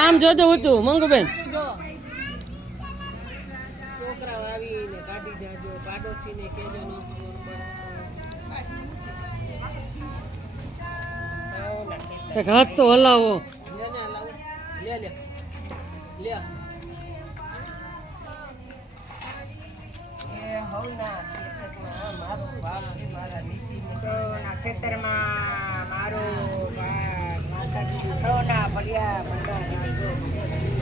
આમ જોતો હતું મંગુબેન છોકરાઓ આવીને કાઢી જાજો પાડોશીને કેજો ન એક હાથ તો હલાવો લે લે લે ખેતરમાં મારો માતાજી સૌના ભર્યા ભંડાર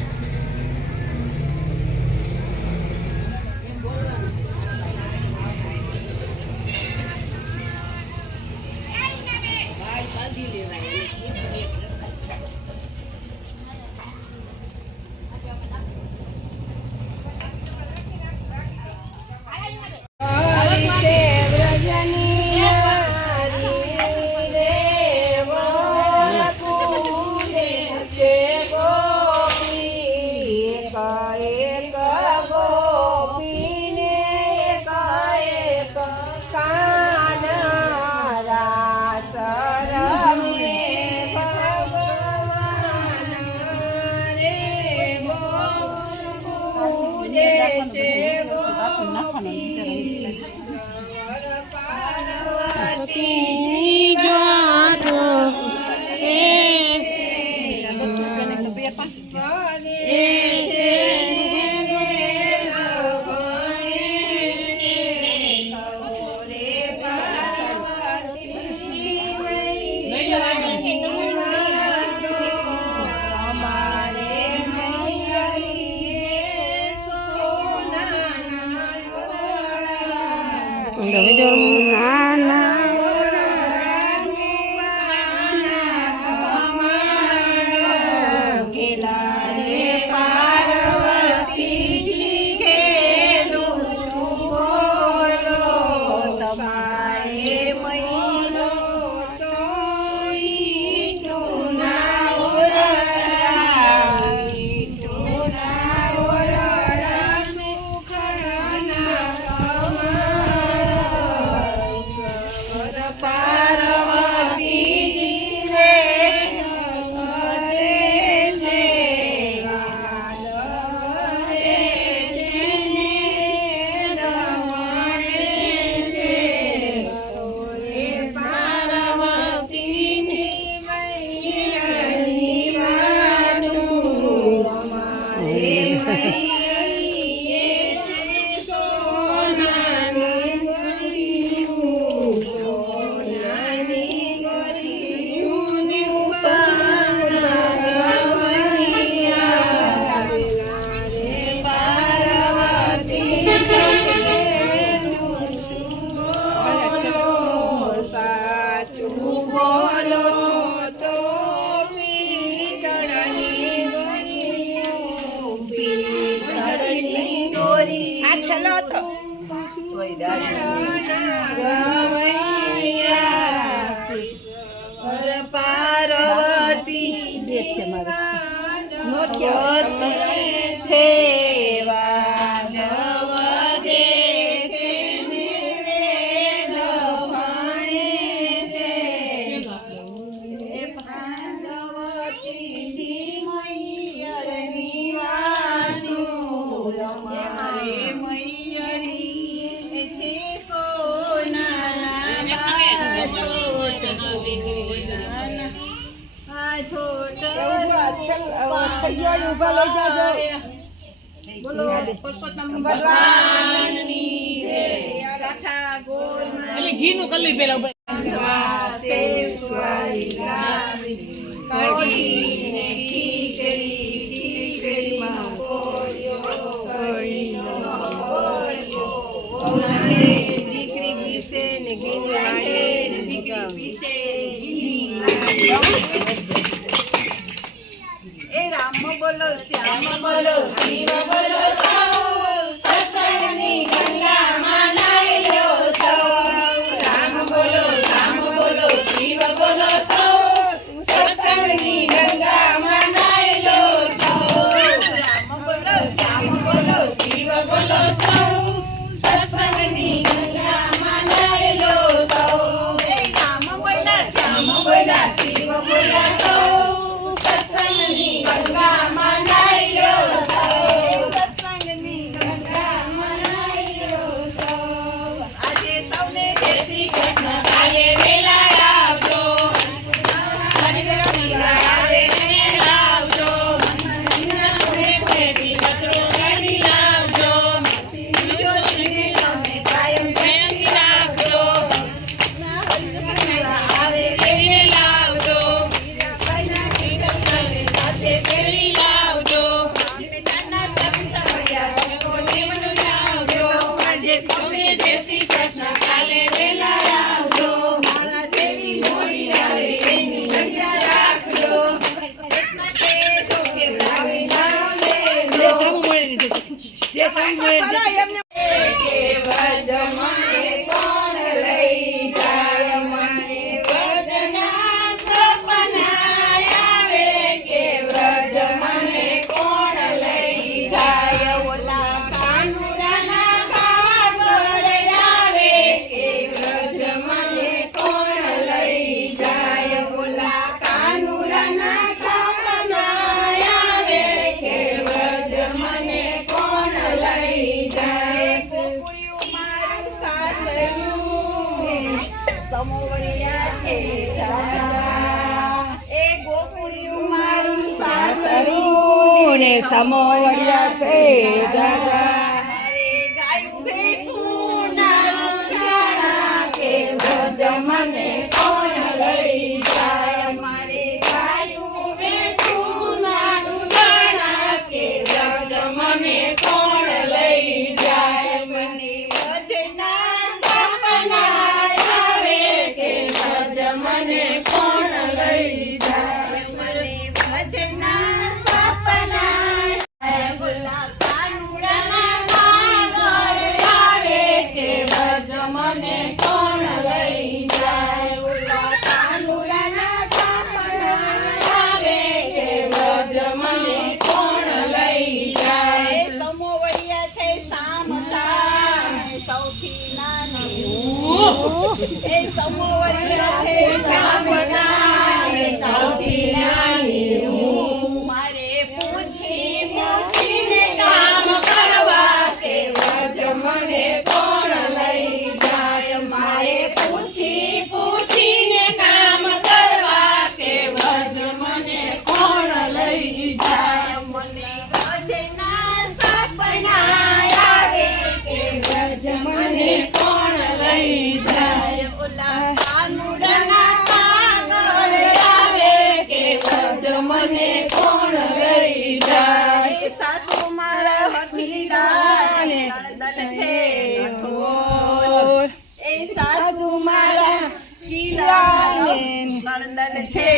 સોના છોટ થઈ ગયો ઊભા લઈ જાજો બોલો પુરુષોત્તમ ભગવાનની જય રાઠા ગોલ એટલે ઘી નું કલી પેલા દીકરી પીસે ને ઘીની વાળે દીકરી પીસે એ રામ બોલો શ્યામ બોલો શિવ બોલો સૌ સત્સંગની ગંગામાં નાઈ લો સૌ રામ બોલો શ્યામ બોલો શિવ બોલો સૌ સત્સંગની ગંગામાં નાઈ લો સૌ રામ બોલો શ્યામ બોલો શિવ બોલો સૌ સત્સંગની ગંગામાં નાઈ લો સૌ એ રામ બોલા શ્યામ બોલા શિવ બોલા સૌ સત્સંગની ગંગામાં નાઈ લો સૌ સત્સંગની ગંગામાં નાઈ લો સૌ આજે સૌને જય શ્રી કૃષ્ણ કાલે વેલા આવજો હરિદ્રવી આવે ને લાવજો મને પેરી લચરો કરી લાવજો બીજો શ્રી તમે કાયમ પ્રેમ રાખજો આવે લઈને લાવજો સાથે પેરી લાવજો નાના સપસપડિયા કોને મન લાવજો આજે સૌને જય શ્રી કૃષ્ણ કાલે વેલા આવજો મારા જેવી મોડી આવે એની જગ્યા રાખજો માટે જો કે લાવી લાવો લે જે સામુ મળે ને જે સામુ મળે કે વજ મને કોણ લઈ જાય મને વજના સપના આવે કે વ્રજ મને કોણ લઈ જાય ઓલા કાનુડાના કાગળ આવે કે વ્રજ મને કોણ લઈ જાય ઓલા કાનુડાના સપના આવે કે વ્રજ મને કોણ લઈ જાય ગોકુળિયું મારું સાસરું સમોવડિયા છે જાજા એ ગોકુળિયું મારું સાસરું ને સમોવડિયા છે જાજા મારે ગાયું ભેંસું નાનું જાણા કે વ્રજ મને કોણ લઈ જાય મારે ગાયું ભેંસું નાનું જાણા કે વ્રજ મને કોણ લઈ જાય મને વ્રજના સપના આવે કે વ્રજ મને કોણ લઈ જાય મને વ્રજના સપના બોલા કાનુડાના કાગળ આવે કે વ્રજ મને કોણ લઈ જાય બોલા કાનુડાના સપના આવે કે વ્રજ મને કોણ લઈ જાય સમોવડિયા છે સામલા સૌથી નાની એ સમોવડિયા છે સામલા સૌથી નાની હું મારે પૂછીને કામ કરવા કે વ્રજ મને કોણ લઈ જાય મારે પૂછીને કામ કરવા કે વ્રજ મને કોણ લઈ જાય મને વ્રજના સપના આવે કે વ્રજ મને કોણ લઈ જાય ઓલા કાનુડાના કાગળ આવે કે વ્રજ મને કોણ લઈ જાય સાસુ મારા હઠીલા ને નણંદ છે નઠોર એ સાસુ મારા કિલા ને નણંદ છે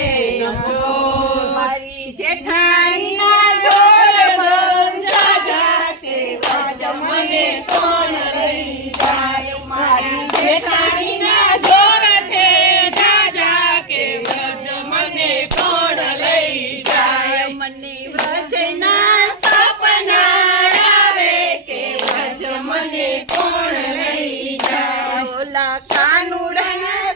નઠોર મારી જેઠાણીના ઢોલ બંજા તે વ્રજ મને કોણ લઈ જાય મારી જેઠાણીના ઢોર છે જાજા કે વ્રજ મને કોણ લઈ જાય મને વ્રજના સપના આવે કે વ્રજ મને કોણ લઈ જાય ઓલા કાનુડાના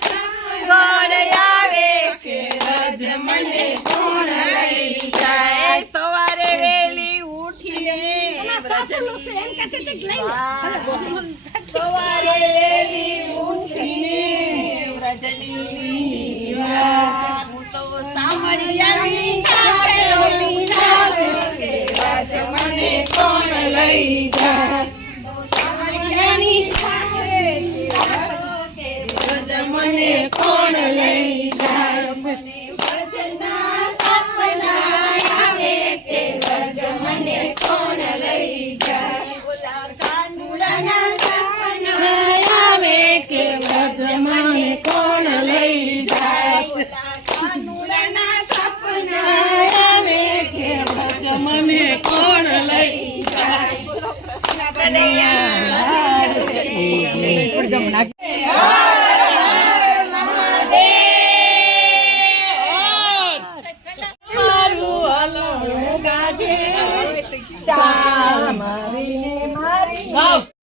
ગળ આવે કે વ્રજ મને કોણ લઈ જાય સવારે વેલી ઉઠીને સવારે વેલી ઉઠીને વ્રજની વાત હું તો સાંભળ્યા લઈ જાય સાવરિયાની સાથે વ્રજ મને કોણ લઈ જાય વ્રજના સપના આવે કે વ્રજ મને કોણ લઈ જાય બોલા કાનુડાના સપના આવે કે વ્રજ મને કોણ લઈ જાય કાનુડાના સપના આવે કે વ્રજ મને કોણ લઈ જાય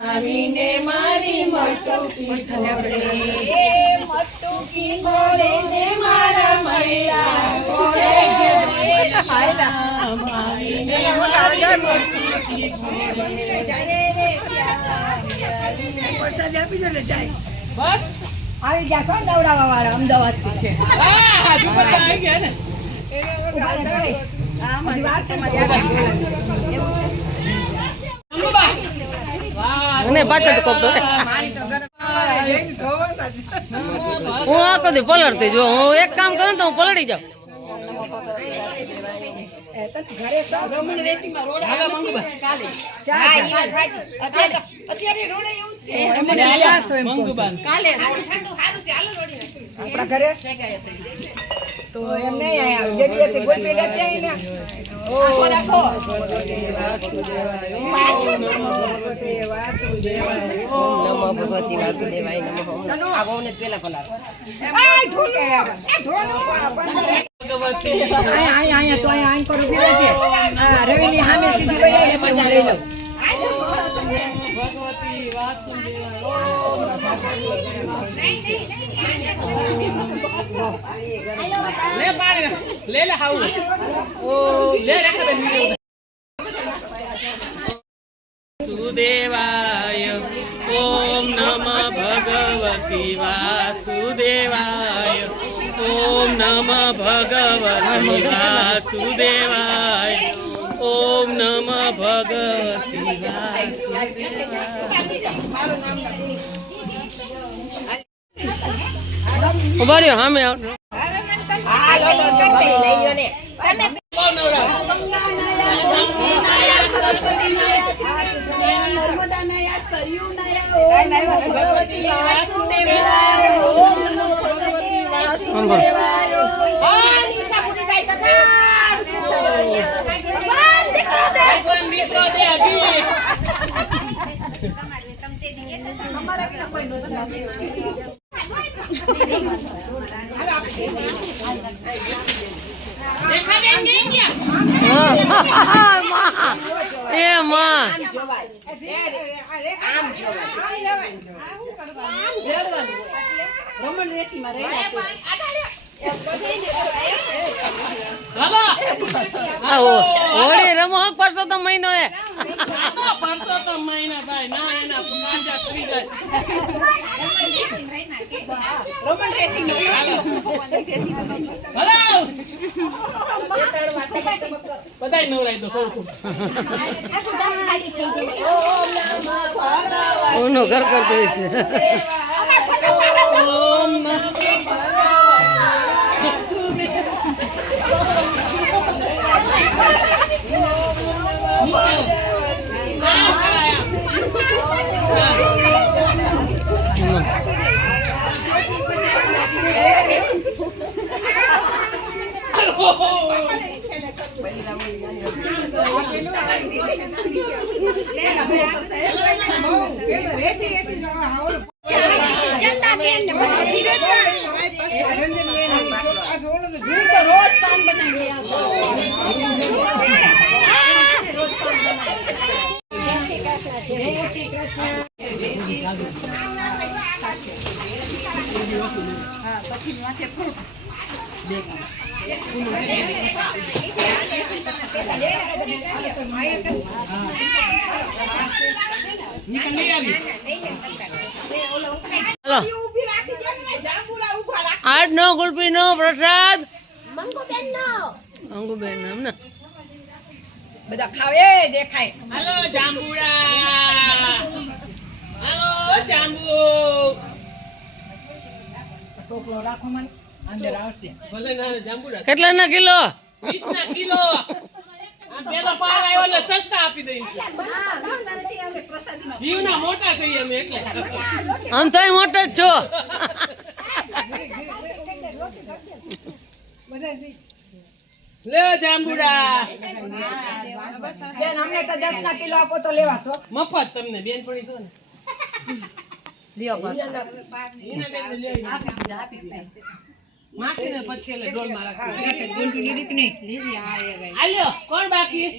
આવીને મારી મટુકી મોડે ને મારા મૈયા મોડે આવીને મારી મટુકી બસ આવી ગયા છો દવડાવવા વાળા અમદાવાદ થી છે હજુ બધા આવી ગયા ને અને પાછળ તો કોક હું આખો દી પલળતી જો હું એક કામ કરું તો હું પલળી જાઉં આપણા ઘરે તો એમ નહીં આયા જગ્યાથી ગોઠવી લેતી આવીને આખો રાખો નમો ભગવતી વાસુદેવાય નમઃ આ ગૌને પેલા પલાર અહીંયા તો અહીંયા કરો ફીરે છે રવિની સામે સીધી વહી આવી એટલે હું લઈ લઉં ભગવતી વાસુદેવાય લે પાણી લે લે હાઉ ઓ લે રેખા બેન વીડિયો સુદેવાય ઓમ નમઃ ભગવતી વાસુદેવાય ઓમ નમઃ ભગવતી વાસુદેવાય ઓમ નમઃ ભગવતી વાસુદેવાય ઉભા રહ્યો સામે આવ એ માં હોળી રમો પરસો તો મહિનો હે પરસોત્તમ મહિના ભાઈ ના એના પાંજા કરી જાય બધાય નવરાઈ દો થોડું ઓનો ઘર કરતો છે ઓમ આઠ નો ગુલપી નો પ્રસાદ મંગુબેન એમ ને બધા ખાવ એ દેખાય. હાલો જાંબુડા, હાલો જાંબુ. ટોપલો રાખો મને અંદર આવશે. ભલે ના જાંબુડા કેટલાના કિલો 20 ના કિલો. આ પેલો પાર આવ્યો એટલે સસ્તા આપી દઈશું. જીવના મોટા છે અમે એટલે. આમ તો મોટો જ છો. લે જાંબુડા બેન અમને તો 10 ના કિલો આપો તો લેવા છો. મફત તમને બેન પડી છો ને. લ્યો બસ. ઈના બેન ને લઈ માખીને પછી એટલે ડોલમાં રાખી. ગુંડુની રીક નહીં. આલ્યો કોણ બાકી?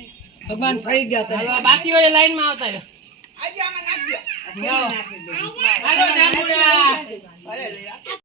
ભગવાન ફરી ગયા તો હાલો બાકી હોય લાઈન માં આવતા રહ્યો. હાલો જાંબુડા.